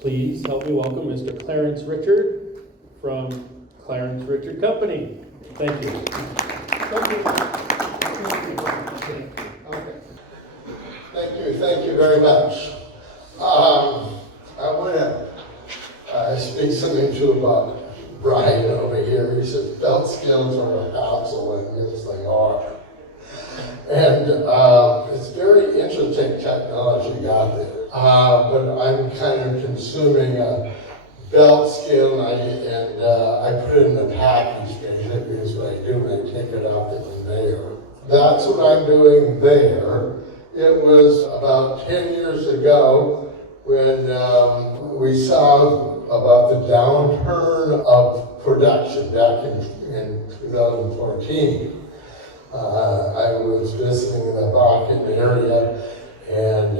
Please help me welcome Mr. Clarence Richard from Clarence Richard Company. Thank you. Okay. Thank you very much. I want to speak something to about Brian over here. He said belt skills are a hassle, and yes, they are. And it's very interesting technology out there. But I'm kind of consuming a belt scale, and I put it in the package, basically, is what I do, and I take it off the conveyor. That's what I'm doing there. It was about 10 years ago when we saw about the downturn of production back in 2014. I was visiting the Bakken area, and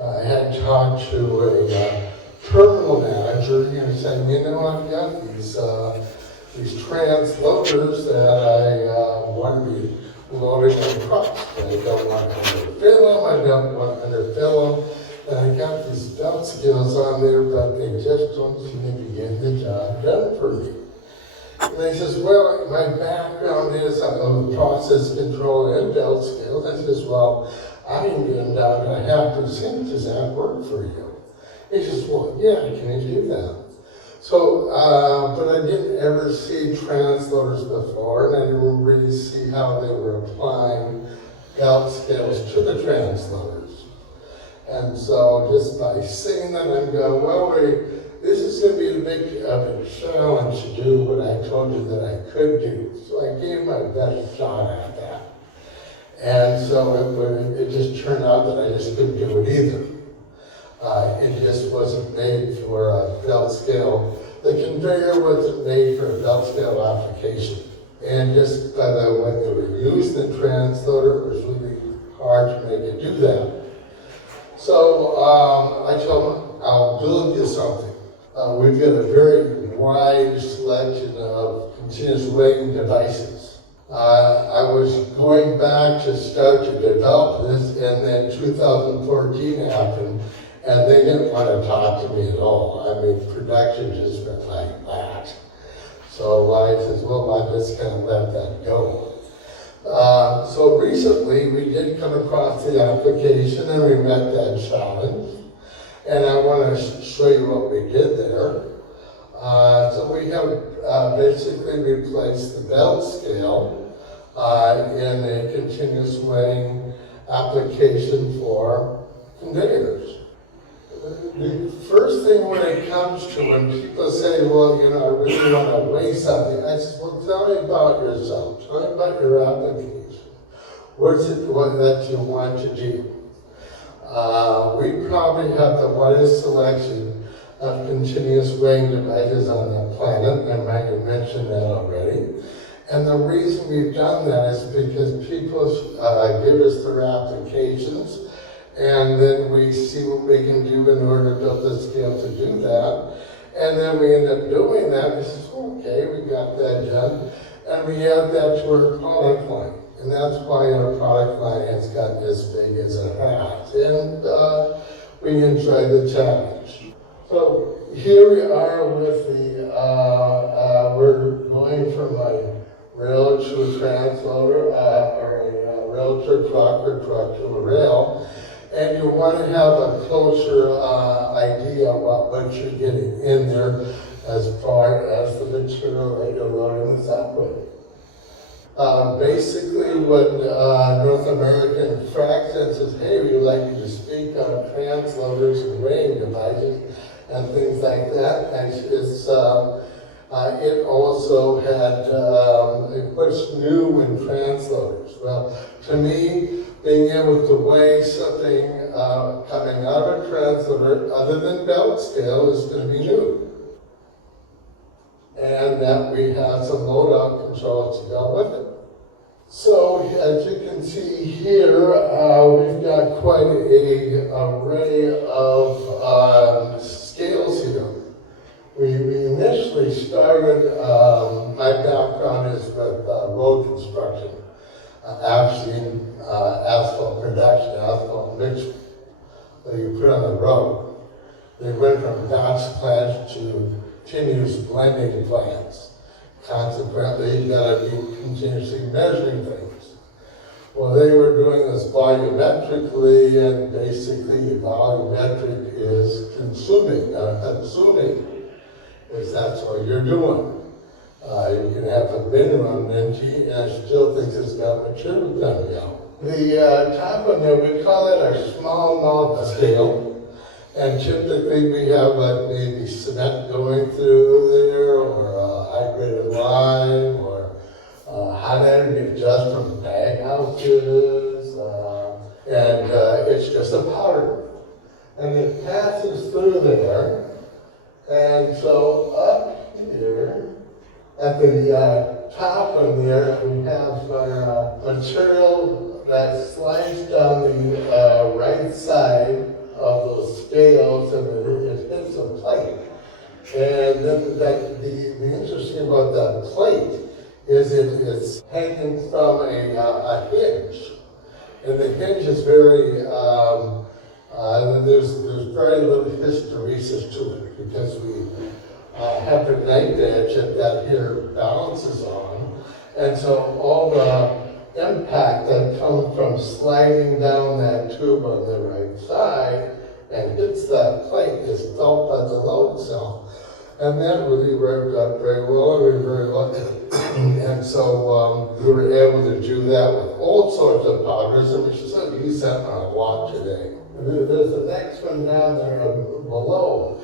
I had talked to a terminal manager, and he said, you know, I've got these transloaders that I want to be loading on trucks. I don't want to underfill them, I don't want to underfill them, and I got these belt skills on there, but they just don't seem to be getting the job done for me. And he says, well, my background is on process control and belt skills. I says, well, I'm getting down to 0.5%. Does that work for you? He says, well, yeah, can you do that? So, but I didn't ever see transloaders before, and I didn't really see how they were applying belt scales to the transloaders. And so just by saying that, I'm going, well, this is going to be a big challenge to do what I told you that I could do. So I gave my best shot at that. And so it just turned out that I just couldn't do it either. It just wasn't made for a belt scale. The conveyor wasn't made for a belt scale application. And just by the way they were using the transloader, it was really hard to make it do that. So I told them, I'll build you something. We've got a very wide selection of continuous weighing devices. I was going back to start to develop this, and then 2014 happened, and they didn't want to talk to me at all. I mean, production just went like that. So I said, well, I'm just going to let that go. So recently, we did come across the application, and we met that challenge. And I want to show you what we did there. So we have basically replaced the belt scale in a continuous weighing application for conveyors. The first thing when it comes to when people say, well, you know, I really want to weigh something, I said, well, tell me about yourself. Tell me about your application. What's it that you want to do? We probably have the widest selection of continuous weighing devices on the planet. I might have mentioned that already. And the reason we've done that is because people give us their applications, and then we see what we can do in order to build the scale to do that. And then we end up doing that. We say, okay, we got that done. And we add that to our product line. And that's why our product line has gotten as big as it has. And we enjoy the challenge. So here we are with we're going from a rail to a transloader, or a rail to a truck, or truck to a rail. And you want to have a closer idea about what you're getting in there as far as the material that you're loading this up with. Basically, when North American Frac says, hey, we would like you to speak on transloaders and weighing devices and things like that, and it also had what's new in transloaders. Well, to me, being able to weigh something coming out of a transloader other than belt scale is going to be new. And that we have some loadout controls to go with it. So, as you can see here, we've got quite an array of scales here. We initially started, my background is with road construction, actually asphalt production, asphalt mixture that you put on the road. They went from batch plants to continuous blending plants. Consequently, you gotta be continuously measuring things. Well, they were doing this volumetrically, and basically volumetric is consuming, is that's what you're doing. You can have a minimum energy, and I still think it's got material coming out. The top one there, we call it our small malt scale. And typically we have like maybe cement going through there, or hydrated lime, or hot energy just from bag houses, and it's just a powder. And it passes through there, and so up here, at the top of there, we have our material that's sliced down the right side of those scales, and it hits a plate. And then the interesting about that plate is it's hanging from a hinge. And the hinge is very, there's very little hysteresis to it, because we have the knife edge that here balances on. And so all the impact that comes from sliding down that tube on the right side and hits that plate is felt by the load cell. And that really worked out very well, and we were very lucky. And so we were able to do that with all sorts of powders, and we still use that on a lot today. There's the next one down there below.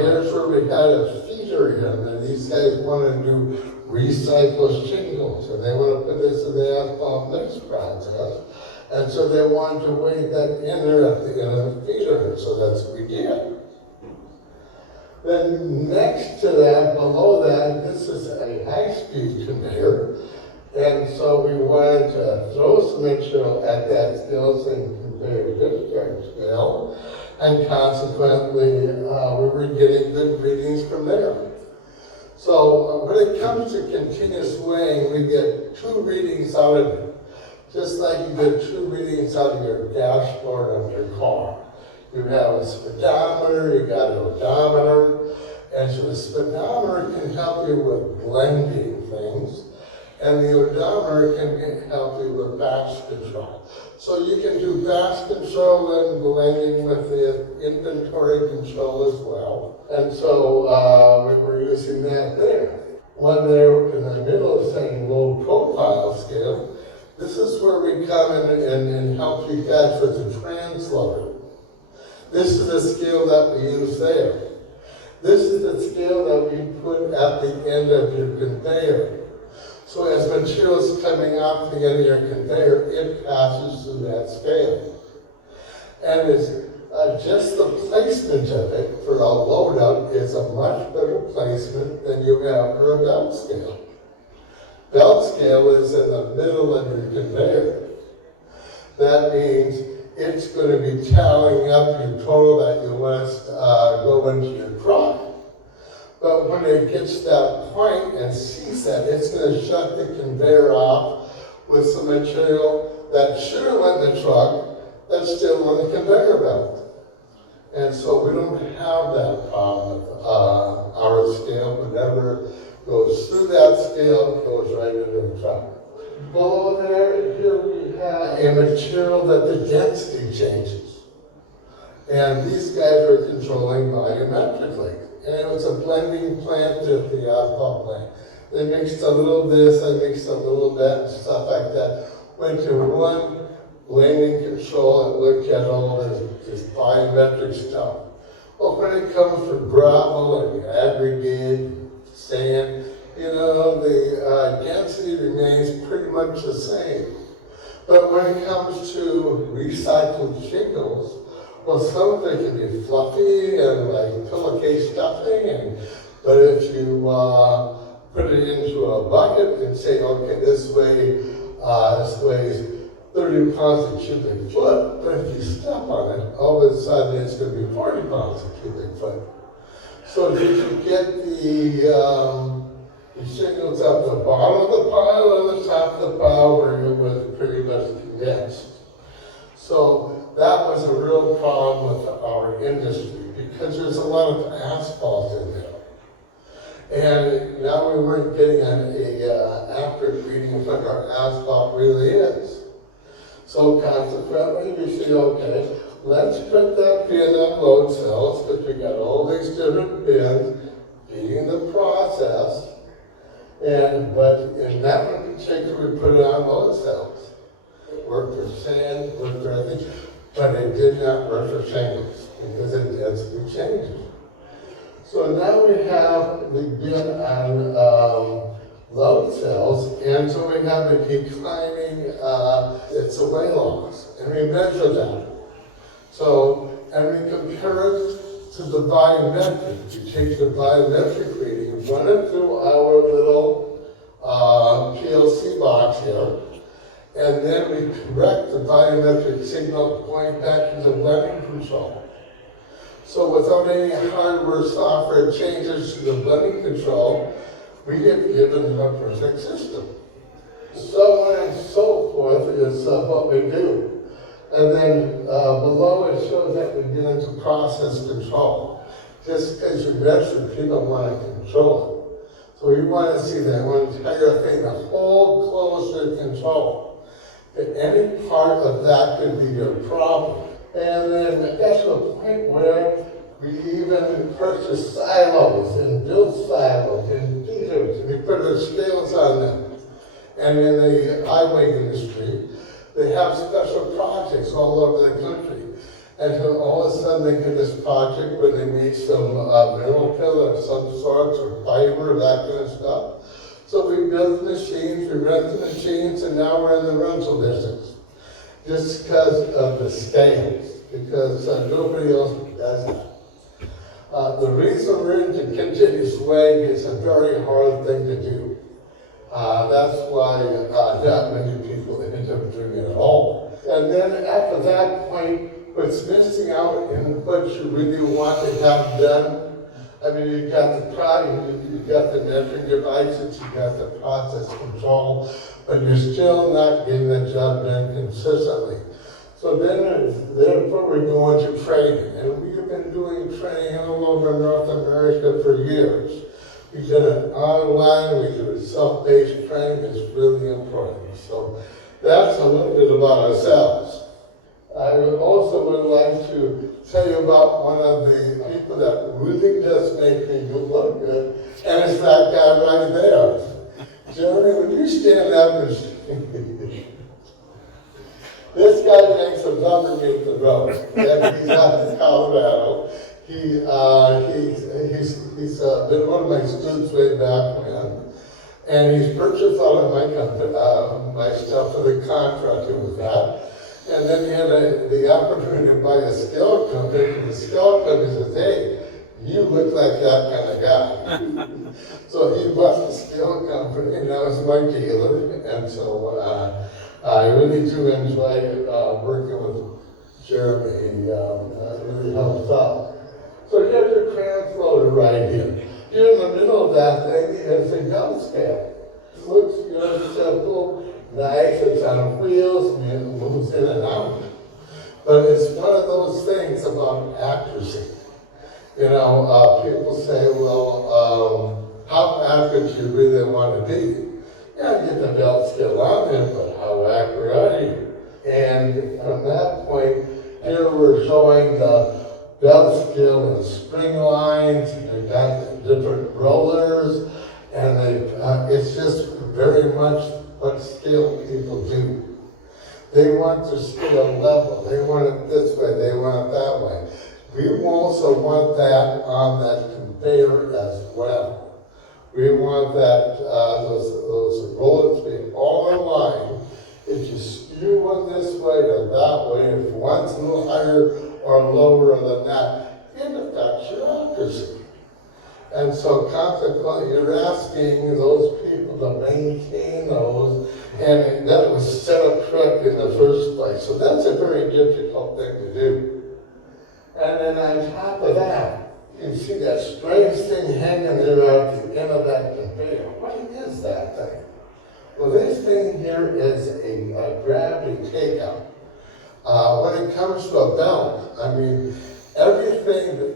Here's where we had a feeder in, and these guys want to do recycle shingles, and they want to put this in the asphalt mix process, and so they wanted to weigh that in there at the end of the feeder, and so that's what we did. Then next to that, below that, this is a high-speed conveyor, and so we wanted to throw some material at that scale and compare discharge scale, and consequently, we were getting good readings from there. So when it comes to continuous weighing, we get 2 readings out of it. Just like you get 2 readings out of your dashboard of your car. You have a speedometer, you got an odometer, and so the speedometer can help you with blending things, and the odometer can help you with batch control. So you can do batch control and blending with the inventory control as well. And so we were using that there. One there in the middle is saying low profile scale. This is where we come in and help you guys with the transloader. This is the scale that we use there. This is the scale that we put at the end of your conveyor. So as material is coming off the end of your conveyor, it passes through that scale. And it's just the placement of it for a load up is a much better placement than you have for a belt scale. Belt scale is in the middle of your conveyor. That means it's going to be tallying up your total that you want to go into your truck. But when it gets to that point and sees that, it's going to shut the conveyor off with some material that should have went in the truck that's still on the conveyor belt. And so we don't have that problem with our scale. Whatever goes through that scale goes right into the truck. Below there, here we have a material that the density changes. And these guys are controlling volumetrically. And it was a blending plant at the asphalt plant. They mixed a little this, they mixed a little that, and stuff like that. Went to one blending control and looked at all this volumetric stuff. Well, when it comes to gravel and aggregate, sand, you know, the density remains pretty much the same. But when it comes to recycled shingles, well, some of it can be fluffy and like pillowcase stuffing, but if you put it into a bucket and say, okay, this weighs 30 pounds a cubic foot, but if you step on it, all of a sudden it's going to be 40 pounds a cubic foot. So did you get the shingles at the bottom of the pile or the top of the pile where it was pretty much condensed? So that was a real problem with our industry. because there's a lot of asphalt in there. And now we weren't getting a accurate reading of what our asphalt really is. So consequently, we say, okay, let's put that bin on load cells, because we got all these different bins being the process. But in that one particular, we put it on load cells. It worked for sand, worked for everything, but it did not work for shingles because it density changes. So now we have the bin on load cells, and so we have a declining, it's a weight loss, and we measure that. So, and we compare it to the volumetric. We take the volumetric reading, run it through our little PLC box here, and then we correct the volumetric signal going back to the blending control. So without any hardware, software changes to the blending control, we get given a perfect system. So on and so forth is what we do. And then below it shows that we get into process control. Just because you measure, people want to control it. So we want to see that one entire thing, the whole closure control. And any part of that could be your problem. And then it got to a point where we even purchase silos and build silos and feeders, and we put our scales on them. And in the highway industry, they have special projects all over the country. And so all of a sudden they get this project where they need some mineral fill of some sort, or fiber, that kind of stuff. So we build the machines, we rent the machines, and now we're in the rental business. Just because of the scales, because nobody else does that. The reason we're into continuous weighing is a very hard thing to do. That's why not many people end up doing it at all. And then after that point, what's missing out in what you really want to have done, I mean, you got the product, you got the measuring devices, you got the process control, but you're still not getting the job done consistently. So therefore we go into training, and we have been doing training all over North America for years. We did it online, we do self-paced training, it's really important. So that's a little bit about ourselves. I also would like to tell you about one of the people that really does make me look good, and it's that guy right there. Jeremy, would you stand up and this guy makes a rubber meet the road, and he's out in Colorado. He's been one of my students way back when, and he's purchased all of my company, my stuff for the contractor with that. And then he had the opportunity to buy a scale company, and the scale company says, hey, you look like that kind of guy. So he bought the scale company, and that was my dealer, and so I really do enjoy working with Jeremy. He really helps out. So here's your transloader right here. Here in the middle of that thing is a gun scale. It looks, simple, nice, it's on wheels, and it moves in and out. But it's one of those things about accuracy. People say, well, how accurate do you really want to be? Yeah, you get the belt scale on there, but how accurate are you? And from that point, here we're showing the belt scale and spring lines, and they've got different rollers, and it's just very much what scale people do. They want their scale level. They want it this way, they want it that way. We also want that on that conveyor as well. We want that those rollers to be all in line. If you skew one this way or that way, if one's a little higher or lower than that, it affects your accuracy. And so consequently, you're asking those people to maintain those, and that was set up correctly in the first place. So that's a very difficult thing to do. And then on top of that, you see that strange thing hanging there at the end of that conveyor. What is that thing? Well, this thing here is a gravity takeout. When it comes to a belt, I mean, everything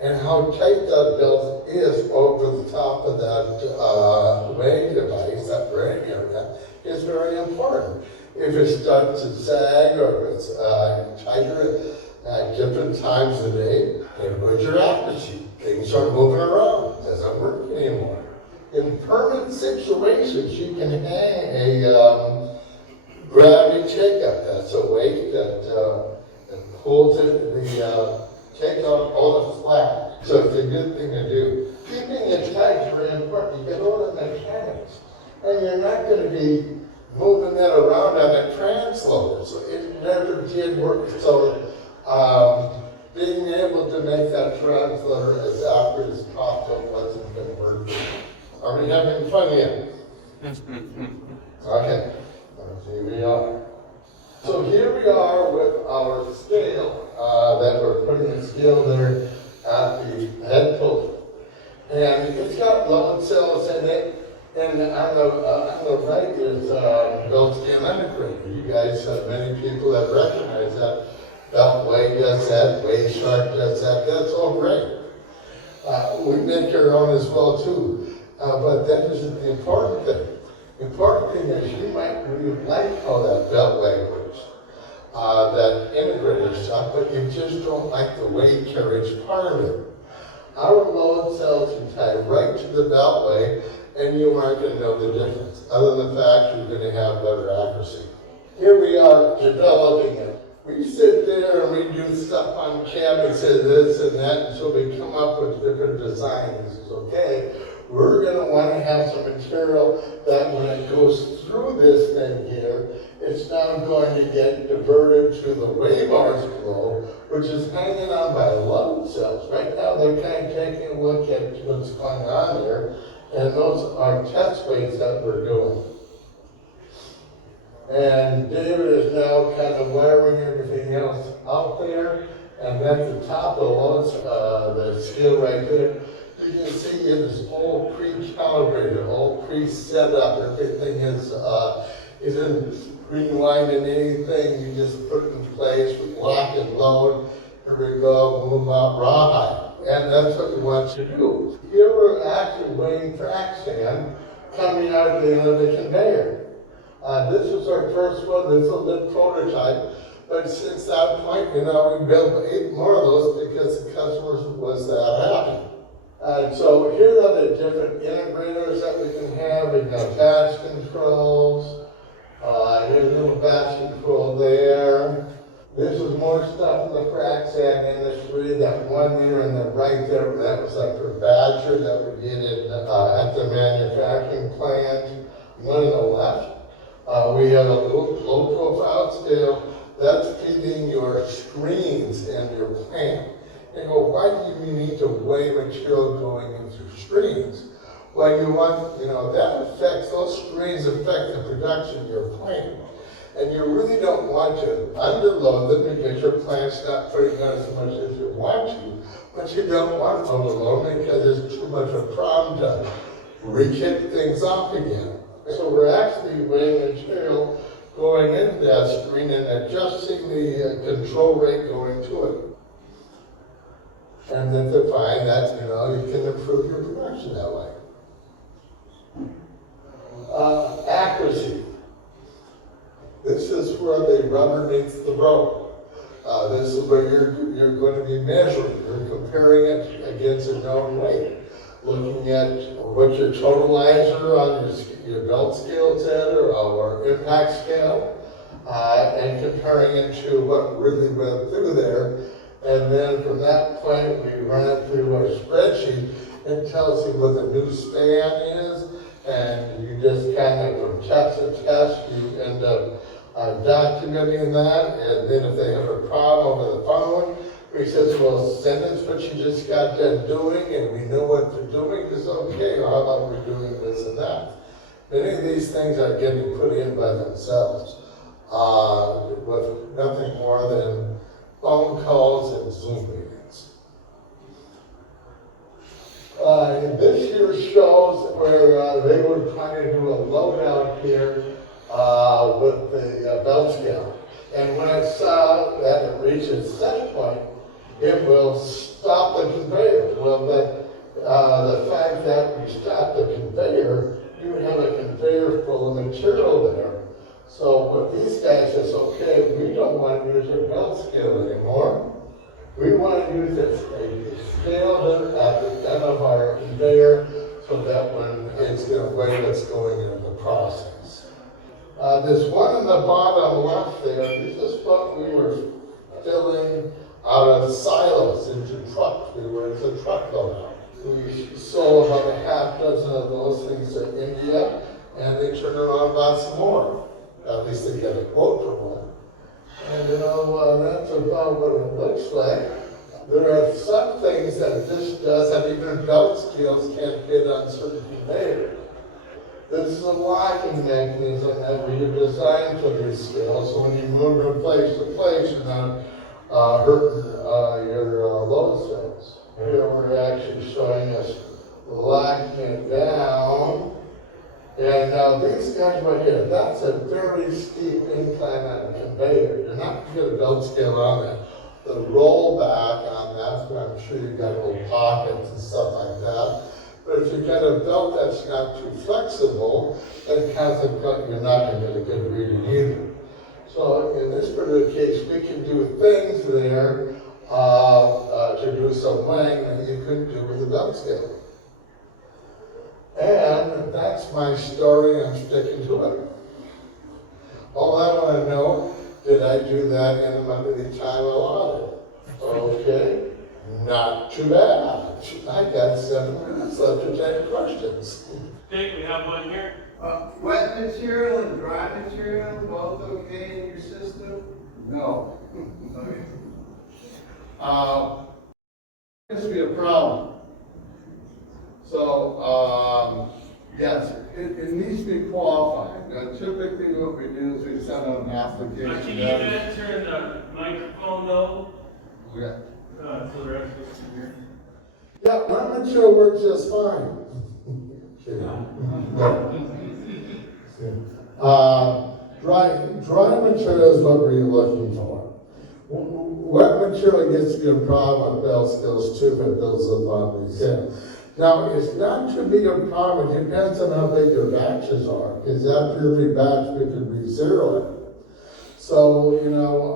And how tight that belt is over the top of that weighing device, that brake area, is very important. If it starts to sag or if it's tighter at different times of the day, then put your accuracy. Things start moving around. It doesn't work anymore. In permanent situations, you can hang a gravity take-up. That's a weight that pulls the take out all the slack. So it's a good thing to do. Keeping it tight is very important. You get all the mechanics. And you're not going to be moving that around on a transloader. So it never did work. So being able to make that transloader as accurate as possible wasn't going to work. Are we having fun yet? Okay. Here we are. So here we are with our scale that we're putting a scale there at the head pulley. And it's got load cells in it. And on the right is belt scale integrator. You guys, many people have recognized that. Beltway does that, Wayshark does that. That's all great. We make our own as well too. But that isn't the important thing. The important thing is you might really like how that beltway works, that integrator stuff, but you just don't like the weight carriage part of it. Our load cells can tie right to the beltway, and you aren't going to know the difference, other than the fact you're going to have better accuracy. Here we are developing it. We sit there and we do stuff on CAD and say this and that until we come up with different designs. It's okay. We're going to want to have some material that when it goes through this thing here, it's now going to get diverted to the way bars below, which is hanging on by load cells. Right now, they're kind of taking a look at what's going on there, and those are test weights that we're doing. And David is now kind of wiring everything else out there, and at the top of the loads, the scale right there, you can see it is all pre-calibrated, all pre-set up. Everything isn't rewind in anything. You just put it in place with lock and load. Here we go, move out rawhide. And that's what we want to do. Here we're actually weighing track sand coming out of the end of the conveyor. This is our first one. This is a lit prototype. But since that point, we built 8 more of those because the customers was that happy. And so here are the different integrators that we can have. We've got batch controls. Here's a little batch control there. This is more stuff in the frac sand industry. That one there in the right there, that was like for Badger that we did at the manufacturing plant. One on the left. We have a little low profile scale. That's feeding your screens and your plant. And go, why do you need to weigh material going into screens? Well, you want, that affects, those screens affect the production of your plant. And you really don't want to underload them because your plant's not putting on as much as you want to, but you don't want to overload them because it's too much of a problem to re-kick things off again. So we're actually weighing material going into that screen and adjusting the control rate going to it. And then to find that, you can improve your production that way. Accuracy. This is where the rubber meets the road. This is where you're going to be measuring. You're comparing it against a known weight. Looking at what your totalizer on your belt scale said or impact scale, and comparing it to what really went through there. And then from that point, we run it through our spreadsheet. It tells you what the new span is, and you just kind of, from test to test, you end up documenting that. And then if they have a problem over the phone, he says, well, send us what you just got done doing, and we know what they're doing. It's okay, well, how about we're doing this and that? Many of these things are getting put in by themselves with nothing more than phone calls and Zoom meetings. This here shows where they were trying to do a loadout here with the belt scale. And when it saw that it reaches set point, it will stop stop the conveyor. Well, the fact that we stop the conveyor, you have a conveyor full of material there. So what these guys says, okay, we don't want to use a belt scale anymore. We want to use a scale at the end of our conveyor so that when it's going to weigh what's going in the process. This one in the bottom left there, this is what we were filling out of silos into trucks. It's a truckload out. We sold about a half dozen of those things to India, and they turned around and bought some more. At least they got a quote for one. And that's about what it looks like. There are some things that this does that even belt scales can't get on certain conveyors. This is a locking mechanism that we have designed for these scales, so when you move from place to place, you're not hurting your load cells. Here we're actually showing us locking it down. And now these guys right here, that's a very steep incline on a conveyor. You're not going to get a belt scale on that. The rollback on that, I'm sure you've got little pockets and stuff like that. But if you've got a belt that's not too flexible, then consequently you're not going to get a good reading either. So in this particular case, we can do things there to do some weighing that you couldn't do with a belt scale. And that's my story, I'm sticking to it. All I want to know, did I do that in the time allotted? Okay, not too bad. I got 7 minutes left to take questions. Okay, we have one here. Wet material and dry material, both okay in your system? No. Okay. This would be a problem. So, yes, it needs to be qualified. Now, typically what we do is we send out an application. Can you guys turn the microphone though? Yeah. So the rest of us can hear. Yeah, my material works just fine. Dry material is what we're looking for. Wet material gets to be a problem with belt scales too, but those are obvious. Yeah. Now, it's not too big a problem. It depends on how big your batches are, because after every batch, we could re-zero it. So,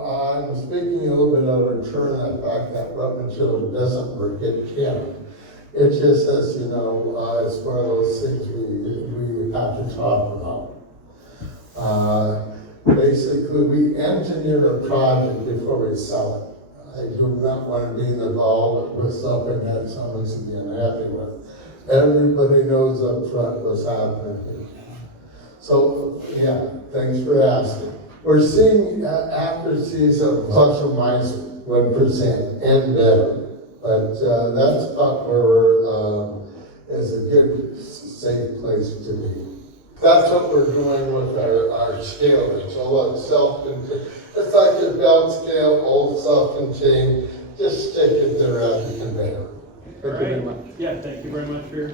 I'm speaking a little bit out of turn the fact that wet material doesn't work. It can. It just says, it's one of those things we have to talk about. Basically, we engineer a project before we sell it. I do not want to be involved with something that someone's going to be unhappy with. Everybody knows up front what's happening here. So, yeah, thanks for asking. We're seeing accuracies of plus or minus 1% and better. But that's about where is a good, safe place to be. That's what we're doing with our scale. It's all self-contained. It's like a belt scale, old self-contained. Just stick it there at the conveyor. Thank you very much. Yeah, thank you very much for your